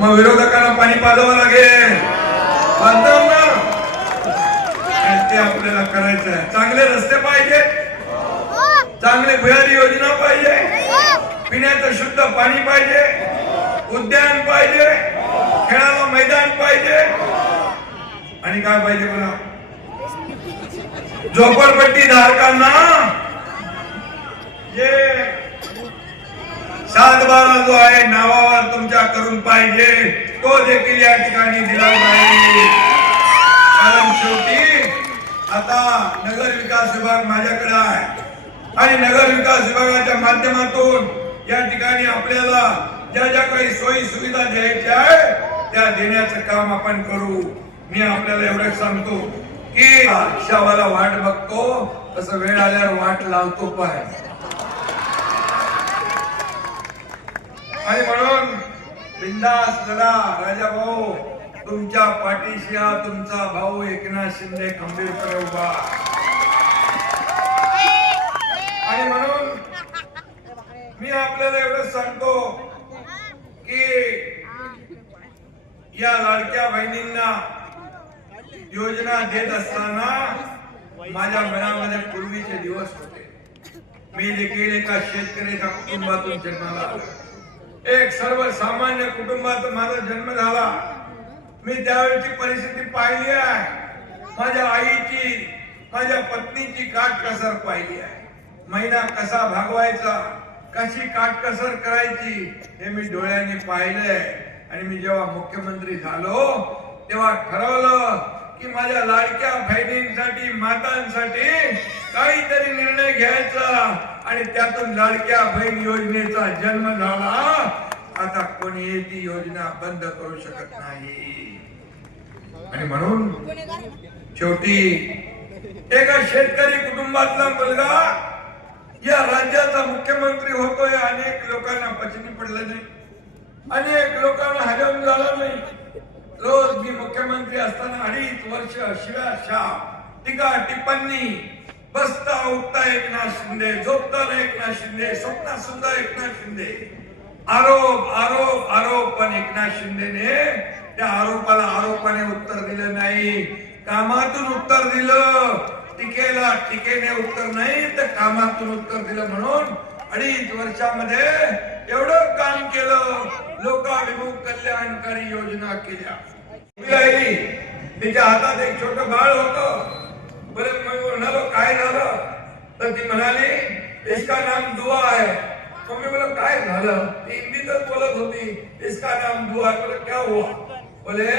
मग विरोधकांना पाणी पाजावं लागेल. ना. ते आपल्याला करायचं आहे चांगले रस्ते पाहिजे. चांगले भुयारी योजना पाहिजे. पिण्याचं शुद्ध पाणी पाहिजे. उद्यान पाहिजे. खेळाला मैदान पाहिजे. आणि काय पाहिजे मला झोपडपट्टी धारकांना. जे सात जो आहे नावावर तुमच्या करून पाहिजे तो देखील या ठिकाणी दिला जाईल. कारण शेवटी आता नगर विकास विभाग माझ्याकडे आहे. आणि नगर विकास विभागाच्या माध्यमातून या ठिकाणी आपल्याला ज्या ज्या काही सोयी सुविधा द्यायच्या आहे त्या देण्याचं काम आपण करू. मी आपल्याला एवढंच सांगतो की रिक्षावाला वाट बघतो तसं वेळ आल्यावर वाट लावतो पाय आणि म्हणून बिंदास लढा राजा भाऊ. तुमच्या पाठीशी तुमचा भाऊ एकनाथ शिंदे खंबीरपणे उभा. आणि म्हणून मी आपल्याला एवढं सांगतो की या लाडक्या बहिणींना योजना देत असताना माझ्या मनामध्ये पूर्वीचे दिवस होते. मी देखील एका शेतकऱ्याच्या कुटुंबातून जन्माला आलो. एक सर्वसामान्य कुटुंबात माझा जन्म झाला. मी त्यावेळची परिस्थिती पाहिली आहे. माझ्या आईची माझ्या पत्नीची काटकसर पाहिली आहे. महिना कसा भागवायचा कशी काटकसर करायची हे मी डोळ्याने पाहिलंय. आणि मी जेव्हा मुख्यमंत्री झालो तेव्हा ठरवलं की माझ्या लाडक्या बहिणींसाठी मातांसाठी काहीतरी निर्णय घ्यायचा आणि त्यातून लाडक्या बहीण योजनेचा जन्म झाला. आता कोणी ती योजना बंद करू शकत नाही. आणि म्हणून शेवटी एका शेतकरी कुटुंबातला मुलगा या राज्याचा मुख्यमंत्री होतोय. अनेक लोकांना पचनी पडलं नाही. अनेक लोकांना हजम झालं नाही. रोज मी मुख्यमंत्री असताना अडीच वर्ष शिव्या शाप टीका टिप्पणी बसता उठता एकनाथ शिंदे झोपताना एकनाथ शिंदे स्वप्नात सुद्धा एकनाथ शिंदे. आरोप आरोप आरोप पण एकनाथ शिंदेने. त्या आरोपाला आरोपाने उत्तर दिलं नाही. कामातून उत्तर दिलं. टीकेला टीकेने उत्तर नाही तर कामातून उत्तर दिलं म्हणून अडीच वर्षामध्ये एवढं काम केलं. लोकाभिमुख कल्याणकारी योजना केल्या. तिच्या हातात एक छोट बाळ होत. बरे मी म्हणालो काय झालं? तर ती म्हणाली, इसका नाम दुआ है. मग मी बोला काय झालं? ती हिंदीतच बोलत होती, इसका नाम दुआ बोले, क्या हुआ? बोले,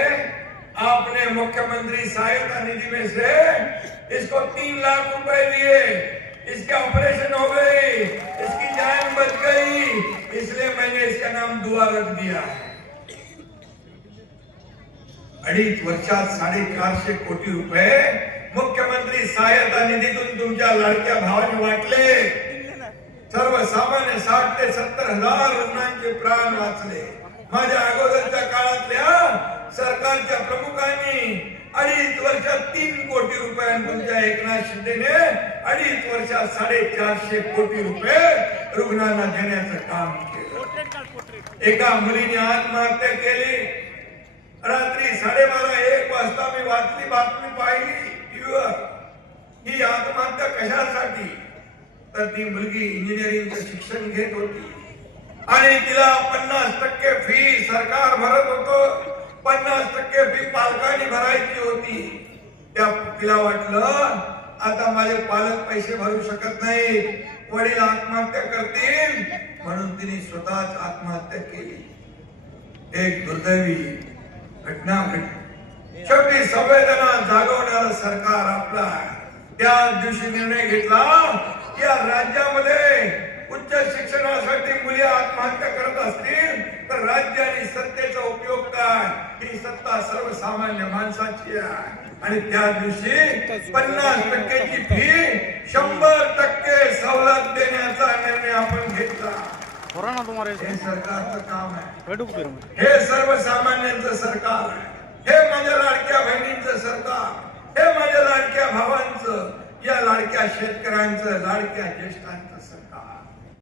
आपने मुख्यमंत्री सहायता निधि में से इसको तीन लाख रुपए दिए। इसके ऑपरेशन हो गए, इसकी जान बच गई, इसलिए मैंने इसका नाम दुआ रख दिया है. अडीच वर्षात साडेचारशे कोटी रुपये मुख्यमंत्री सहायता निधीतून तुमच्या लाडक्या भावाने वाटले. सर्वसामान्य साठ ते सत्तर हजार रुग्णांचे प्राण वाचले. माझ्या अगोदरच्या काळातल्या सरकारच्या प्रमुखांनी अडीच वर्षात तीन कोटी रुपयांच्या तुमच्या एकनाथ शिंदेने अडीच वर्षात साडेचारशे कोटी रुपये रुग्णांना देण्याचं काम केलं. एका मुलीने आत्महत्या केली. रात्री साडेबारा एक वाजता मी वाचली बातमी पाहिली. युवक ही आत्महत्या कशासाठी? तर ती मुलगी इंजिनिअरिंगचं शिक्षण घेत होती. आणि तिला पन्नास टक्के फी सरकार भरत होत. पन्नास टक्के फी पालकांनी भरायची होती. त्या तिला वाटलं आता माझे पालक पैसे भरू शकत नाही वडील आत्महत्या करतील. म्हणून तिने स्वतःच आत्महत्या केली. एक दुर्दैवी घटना घडली शेवटी संवेदना जागवणारं सरकार आपला आहे. त्या दिवशी निर्णय घेतला की या राज्यामध्ये उच्च शिक्षणासाठी मुली आत्महत्या करत असतील तर राज्य आणि सत्तेचा उपयोग काय? ही सत्ता सर्वसामान्य माणसाची आहे. आणि त्या दिवशी पन्नास टक्केची फी शंभर टक्के सवलत देण्याचा निर्णय आपण घेतला. हो सरकारचं काम आहे. हे सर्वसामान्यांचं सरकार आहे. हे माझ्या लाडक्या बहिणींचं सरकार. भावांचं या लाडक्या शेतकऱ्यांचं लाडक्या ज्येष्ठांचं